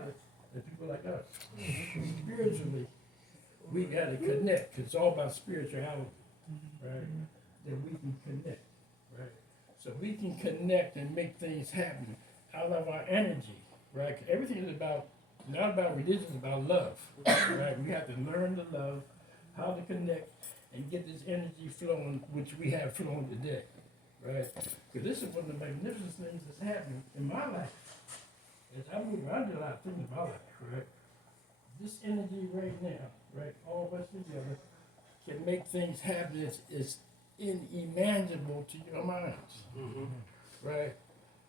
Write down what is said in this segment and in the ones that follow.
together as people like us. Spiritually, we got to connect. It's all about spirituality, right? That we can connect, right? So we can connect and make things happen out of our energy, right? 'Cause everything is about, not about religion, it's about love, right? We have to learn to love, how to connect, and get this energy flowing, which we have flowing today, right? Because this is one of the magnificent things that's happening in my life. As I move around, a lot of things in my life, right? This energy right now, right, all of us together, can make things happen. It's unimaginable to your minds, right?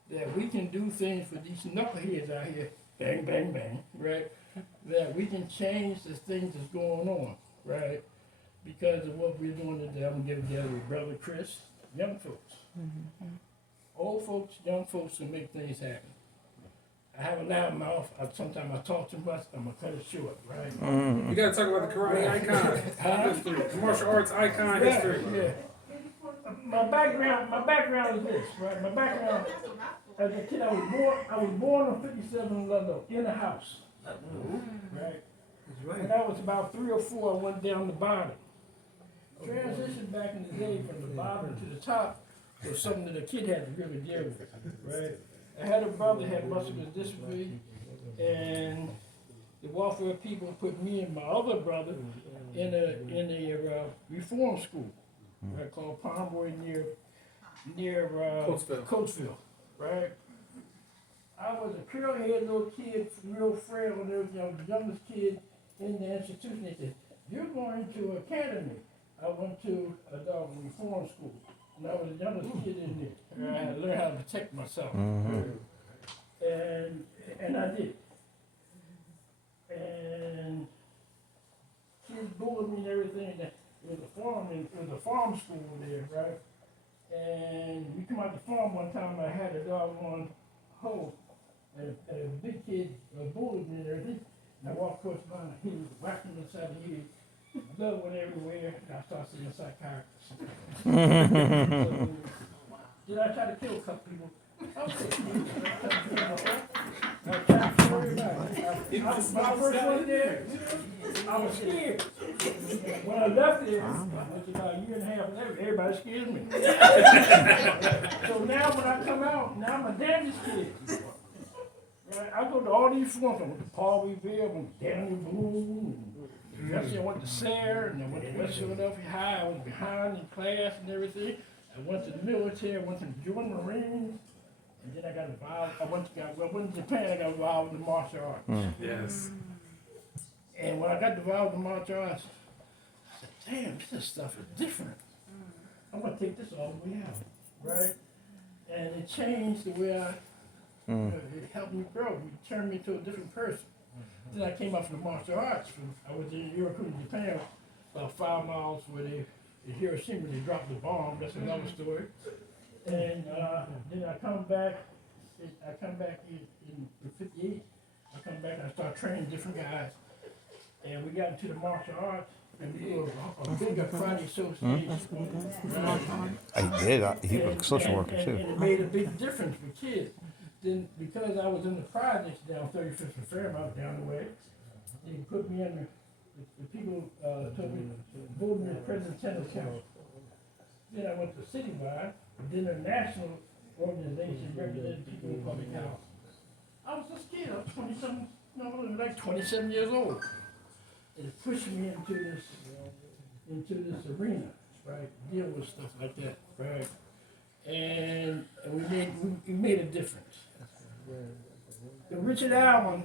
That we can do things for these knuckleheads out here, bang, bang, bang, right? That we can change the things that's going on, right? Because of what we're doing today. I'm getting together with Brother Chris, young folks. Old folks, young folks can make things happen. I have a loud mouth. Sometimes I talk too much. I'm going to cut it short, right? You got to talk about the karate icon history, the martial arts icon history. Yeah. My background is this, right? My background, as a kid, I was born on 57 Ludlow, in a house, right? When I was about 3 or 4, I went down the bottom. Transition back in the day from the bottom to the top was something that a kid had to really deal with, right? I had a brother that had muscular dystrophy, and the welfare people put me and my other brother in a reform school, right, called Pomeroy near Coatesville, right? I was a curly-haired little kid, real frail, and everything. I was the youngest kid in the institution. They said, "You're going to academy." I went to a reform school, and I was the youngest kid in there. I had to learn how to protect myself, and I did. And kids bullied me and everything. It was a farm school there, right? And we come out the farm one time. I had a doggone hoe, and a big kid bullied me and everything. And I walked across the line. He was whacking me inside the head. Blood went everywhere, and I started seeing a psychiatrist. Did I try to kill a couple people? When I first went there, I was scared. When I left there, which is about a year and a half later, everybody scared me. So now when I come out, now I'm a daddy's kid. Right? I go to all these forums. I went to Paul Revere, I went to Daniel Boone, I went to Sayre, and I went to West Philadelphia High. I was behind in class and everything. I went to the military, I went to the Joint Marines, and then I got involved. I went to Japan, I got involved in the martial arts. Yes. And when I got involved in martial arts, I said, damn, this stuff is different. I'm going to take this all the way out, right? And it changed the way it helped me grow. It turned me into a different person. Then I came up from the martial arts. I was in Iroquois, Japan, about 5 miles where in Hiroshima, they dropped the bomb. That's another story. And then I come back in 58. I come back and I start training different guys. And we got into the martial arts, and we were a bigger karate association. He did. He was a social worker too. And it made a big difference for kids. Then, because I was in the projects down 35th and Fairmount down the way, they put me in the people told me, voted me as president of tennis council. Then I went to citywide, then a national organization representing people in public health. I was just scared. I was 27, like 27 years old. It pushed me into this arena, right? Deal with stuff like that, right? And we made a difference. The Richard Allen,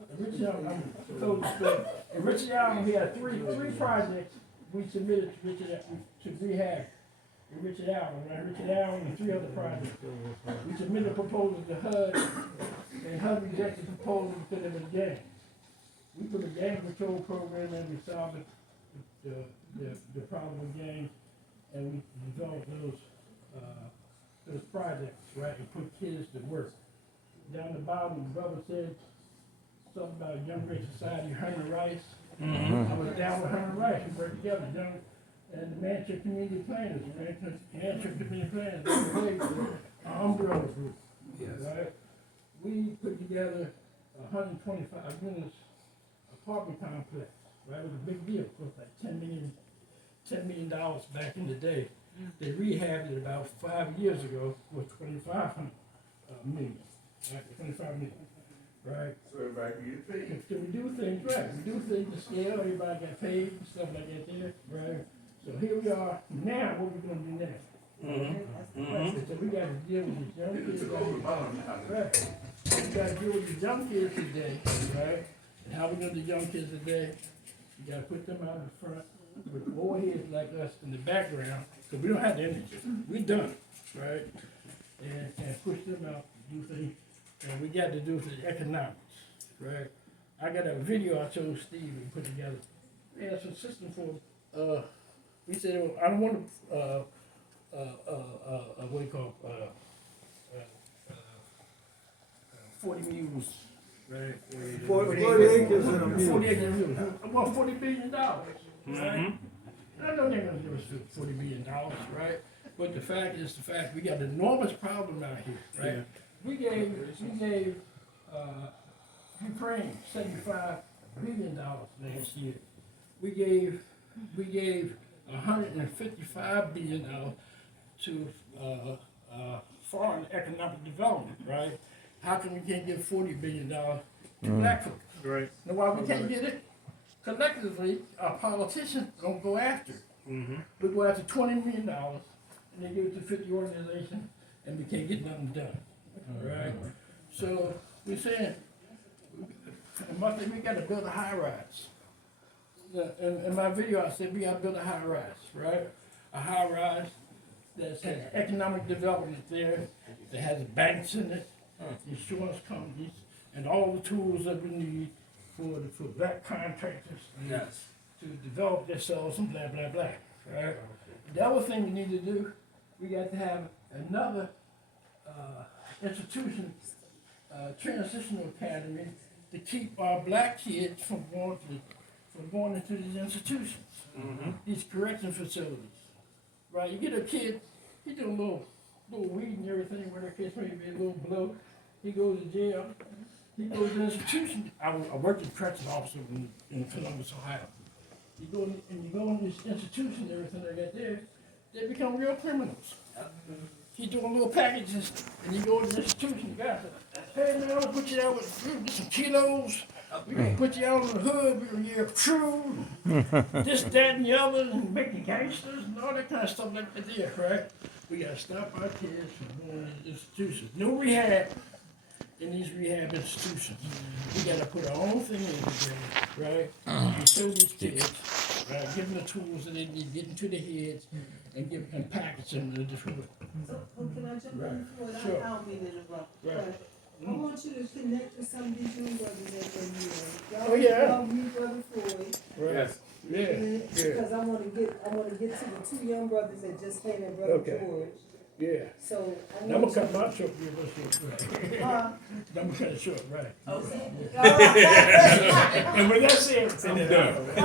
I'm told the story. In Richard Allen, we had three projects we submitted to rehab. In Richard Allen, right? Richard Allen and 3 other projects. We submitted proposals to HUD, and HUD rejected the proposal because it was a gang. We put a gang control program in, we solved the problem with gangs, and we developed those projects, right, and put kids to work. Down the bottom, the brother said something about Young Great Society, Hunter Rice. I was down with Hunter Rice. We worked together, and the Manchester Community Planners, Manchester Community Planners, an umbrella group, right? We put together 125 units apartment complex, right? It was a big deal, it cost like $10 million back in the day. They rehabbed it about 5 years ago for 2,500 million, right? 25 million, right? So everybody get paid. So we do things right. We do things to scale. Everybody got paid and stuff like that there, right? So here we are now. What we gonna do next? Right, so we got to deal with these young kids. Right. We got to deal with these young kids today, right? And how we gonna do young kids today? We got to put them out in front with old heads like us in the background, because we don't have the energy. We done, right? And push them out to do things. And we got to do the economics, right? I got a video I told Steve we put together. Yeah, it's a system for, we said, well, I don't want to, what do you call, 40 mules, right? 40 acres and a mule. 40 acres and a mule. I want $40 billion, right? I know they're gonna give us $40 billion, right? But the fact is, we got an enormous problem out here, right? We gave Ukraine $75 billion last year. We gave $155 billion to foreign economic development, right? How come we can't give $40 billion to black folks? Right. Know why we can't get it? Collectively, our politicians don't go after it. We go after $20 million, and they give it to 50 organizations, and we can't get nothing done. Right? So we're saying, we got to build a high rise. In my video, I said we got to build a high rise, right? A high rise that has economic development there, that has banks in it, insurance companies, and all the tools that we need for black contractors to develop themselves and blah, blah, blah, right? The other thing we need to do, we got to have another institution, transitional academy, to keep our black kids from going into these institutions, these correction facilities, right? You get a kid, he do a little weed and everything, where the kids maybe a little blow, he goes to jail, he goes to an institution. I worked as a corrections officer in Columbus, Ohio. You go in this institution, everything like that there, they become real criminals. He doing little packages, and you go to the institution, the guy said, hey man, I'll put you out with some kilos, we're gonna put you out on the hood, we're gonna get true, this, that, and the other, and make you gangsters, and all that kind of stuff like that there, right? We gotta stop our kids from going to institutions. No rehab in these rehab institutions. We gotta put our own thing in together, right? And show these kids, right? Give them the tools that they need, get into their heads, and package them in a different way. So, can I jump Right. in before that? Sure. I don't mean to interrupt. Right. But I want you to connect with some of these young brothers that they know. Oh, yeah. Y'all meet Brother Floyd. Right. Yes. Yeah. Because I want to get to the two young brothers that just came in, Brother Okay. George. Yeah. So I Now, I'm want gonna cut my short real short, right? Huh? I'm gonna cut it short, right? Okay. And with that said, I'm done. All right.